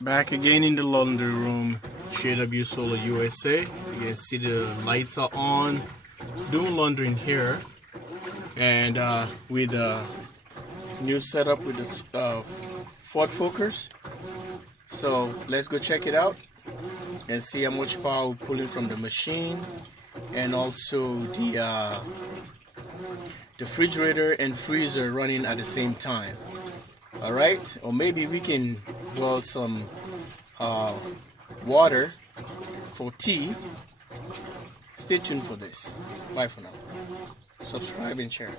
Back again in the laundry room, JW Solar USA. You can see the lights are on. Doing laundry in here, and with a new setup with this Ford Focus. So let's go check it out and see how much power we're pulling from the machine, and also the refrigerator and freezer running at the same time. All right, or maybe we can boil some water for tea. Stay tuned for this. Bye for now. Subscribe and share.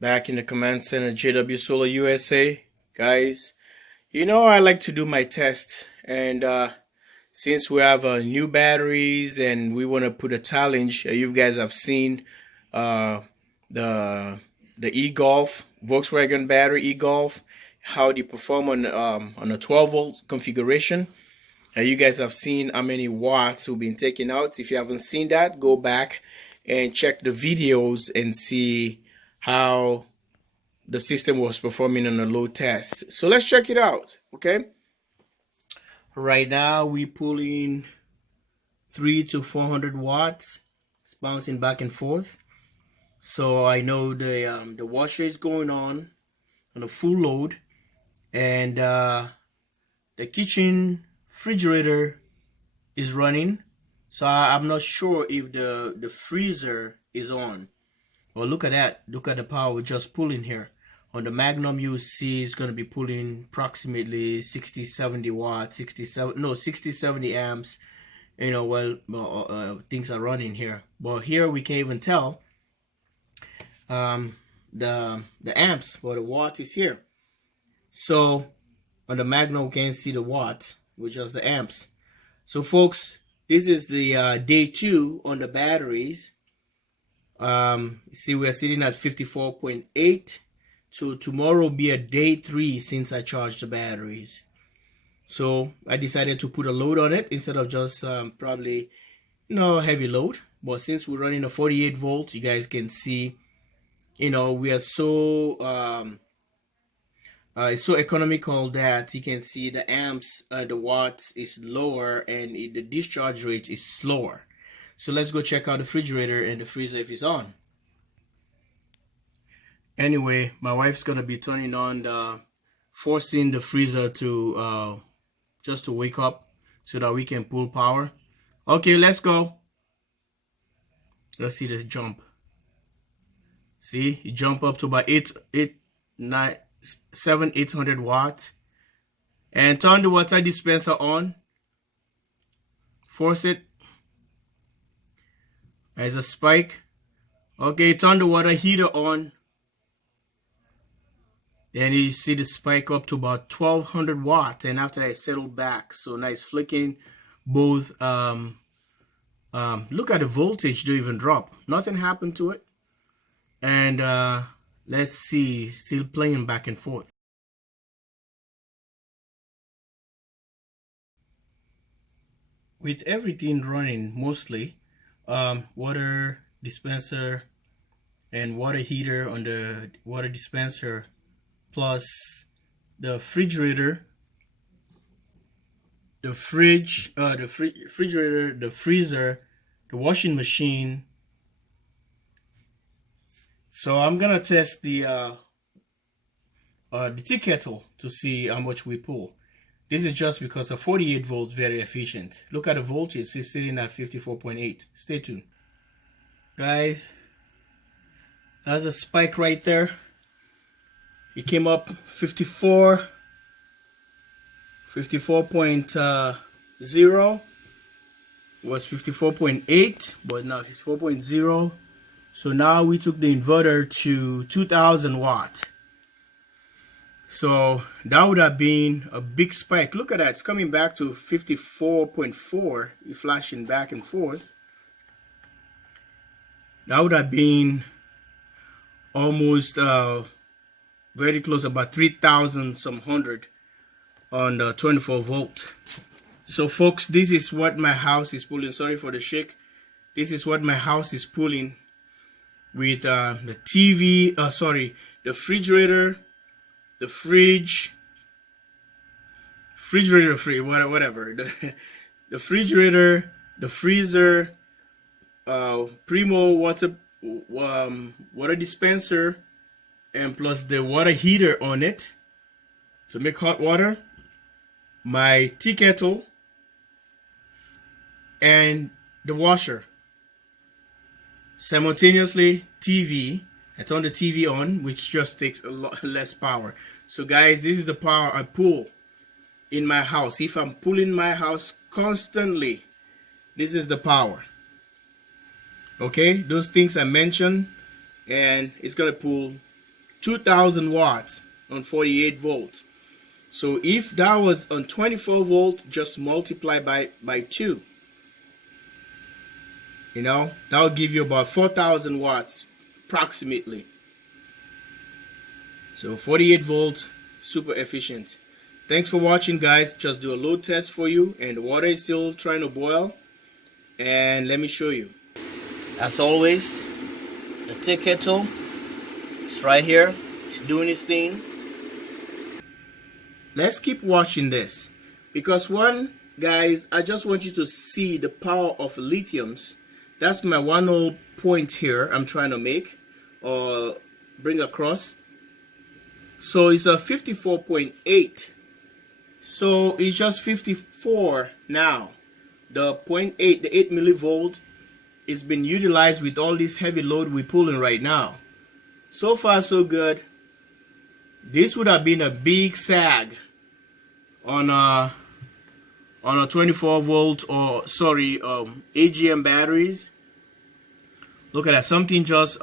Back in the command center, JW Solar USA. Guys, you know I like to do my test, and since we have new batteries and we want to put a challenge, you guys have seen the e-Golf Volkswagen battery e-Golf, how they perform on a 12 volt configuration. You guys have seen how many watts have been taken out. If you haven't seen that, go back and check the videos and see how the system was performing on a load test. So let's check it out. Okay, right now we pulling 300 to 400 watts. It's bouncing back and forth. So I know the washer is going on a full load, and the kitchen refrigerator is running. So I'm not sure if the freezer is on. Well, look at that. Look at the power we're just pulling here. On the Magnum, you see it's going to be pulling approximately 60-70 watts, 60-70 amps. You know, well, things are running here. But here we can't even tell the amps, but the watt is here. So on the Magnum, we can't see the watt, with just the amps. So folks, this is the day 2 on the batteries. See, we're sitting at 54.8. So tomorrow will be a day 3 since I charged the batteries. So I decided to put a load on it instead of just probably, heavy load. But since we're running a 48 volts, you guys can see, we are so it's so economical that you can see the amps, the watts is lower, and the discharge rate is slower. So let's go check out the refrigerator and the freezer if it's on. Anyway, my wife's gonna be turning on forcing the freezer to just to wake up so that we can pull power. Okay, let's go. Let's see this jump. See, you jump up to about 800 watts. And turn the water dispenser on. Force it. There's a spike. Okay, turn the water heater on. Then you see the spike up to about 1200 watts. And after that, it settled back. So nice flicking. Both, look at the voltage, don't even drop. Nothing happened to it. And let's see, still playing back and forth. With everything running mostly, water dispenser and water heater on the water dispenser, plus the refrigerator, the refrigerator, the freezer, the washing machine. So I'm gonna test the tea kettle to see how much we pull. This is just because a 48 volts very efficient. Look at the voltage; it's sitting at 54.8. Stay tuned, guys. That's a spike right there. It came up 54.0 was 54.8, but now 54.0. So now we took the inverter to 2000 watts. So that would have been a big spike. Look at that. It's coming back to 54.4. You're flashing back and forth. That would have been almost very close, about 3000 some hundred on the 24 volt. So folks, this is what my house is pulling. Sorry for the shake. This is what my house is pulling with the TV, the refrigerator, the fridge, refrigerator free, whatever. The refrigerator, the freezer, Primo water dispenser, and plus the water heater on it to make hot water, my tea kettle, and the washer. Simultaneously, TV. I turn the TV on, which just takes a lot less power. So guys, this is the power I pull in my house. If I'm pulling my house constantly, this is the power. Okay, those things I mentioned, and it's gonna pull 2,000 watts on 48 volts. So if that was on 24 volt, just multiply by 2. You know, that'll give you about 4,000 watts approximately. So 48 volts, super efficient. Thanks for watching, guys. Just do a load test for you, and the water is still trying to boil, and let me show you. As always, the tea kettle is right here. It's doing its thing. Let's keep watching this, because one, guys, I just want you to see the power of lithiums. That's my one whole point here I'm trying to make or bring across. So it's a 54.8. So it's just 54 now. The 0.8, the 8 millivolt, it's been utilized with all this heavy load we're pulling right now. So far so good. This would have been a big sag on a 24 volt, or sorry, AGM batteries. Look at that, something just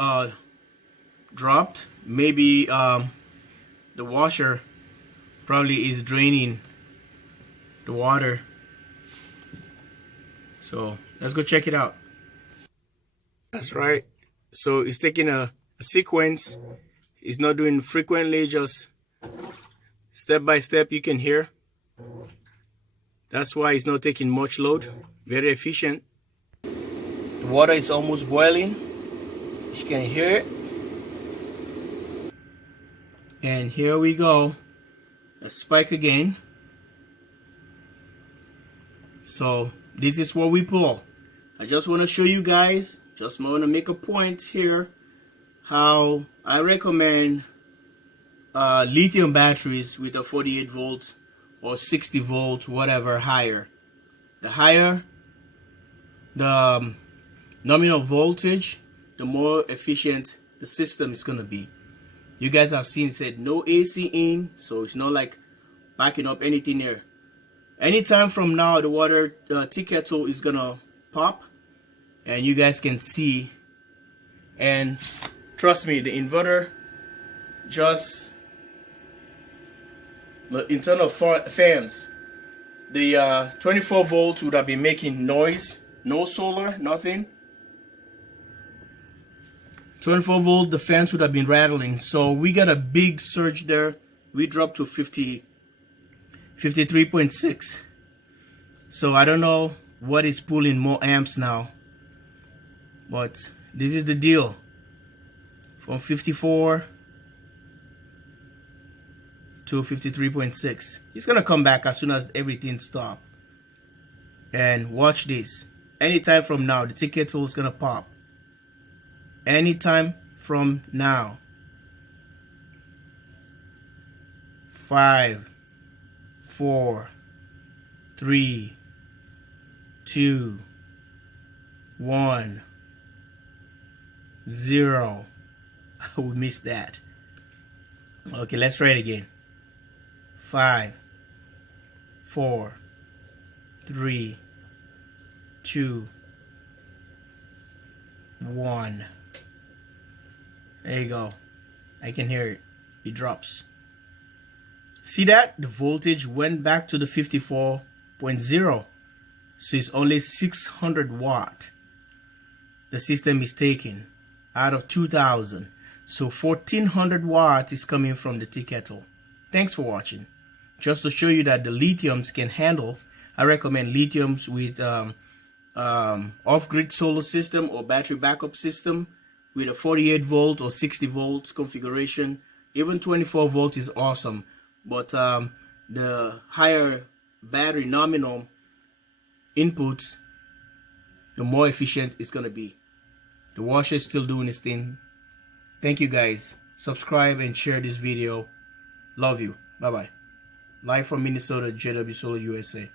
dropped. Maybe the washer probably is draining the water. So let's go check it out. That's right. So it's taking a sequence. It's not doing frequently, just step by step. You can hear. That's why it's not taking much load. Very efficient. The water is almost boiling. You can hear it. And here we go. A spike again. So this is what we pull. I just want to show you guys, just want to make a point here, how I recommend lithium batteries with a 48 volts or 60 volts, whatever, higher. The higher the nominal voltage, the more efficient the system is going to be. You guys have seen, said no AC in, so it's not like backing up anything here. Anytime from now, the water tea kettle is going to pop, and you guys can see. And trust me, the inverter, just the internal fans, the 24 volts would have been making noise. No solar, nothing. 24 volt, the fans would have been rattling. So we got a big surge there. We dropped to 53.6. So I don't know what is pulling more amps now, but this is the deal. From 54 to 53.6. It's gonna come back as soon as everything stops. And watch this. Anytime from now, the tea kettle is gonna pop. Anytime from now. 5, 4, 3, 2, 1, 0. We missed that. Okay, let's try it again. 5, 4, 3, 2, 1. There you go. I can hear it. It drops. See that? The voltage went back to the 54.0. So it's only 600 watt. The system is taking out of 2,000. So 1,400 watts is coming from the tea kettle. Thanks for watching. Just to show you that the lithiums can handle, I recommend lithiums with off-grid solar system or battery backup system with a 48 volt or 60 volts configuration. Even 24 volts is awesome, but the higher battery nominal inputs, the more efficient it's going to be. The washer is still doing its thing. Thank you guys. Subscribe and share this video. Love you. Bye bye. Live from Minnesota, JW Solar USA.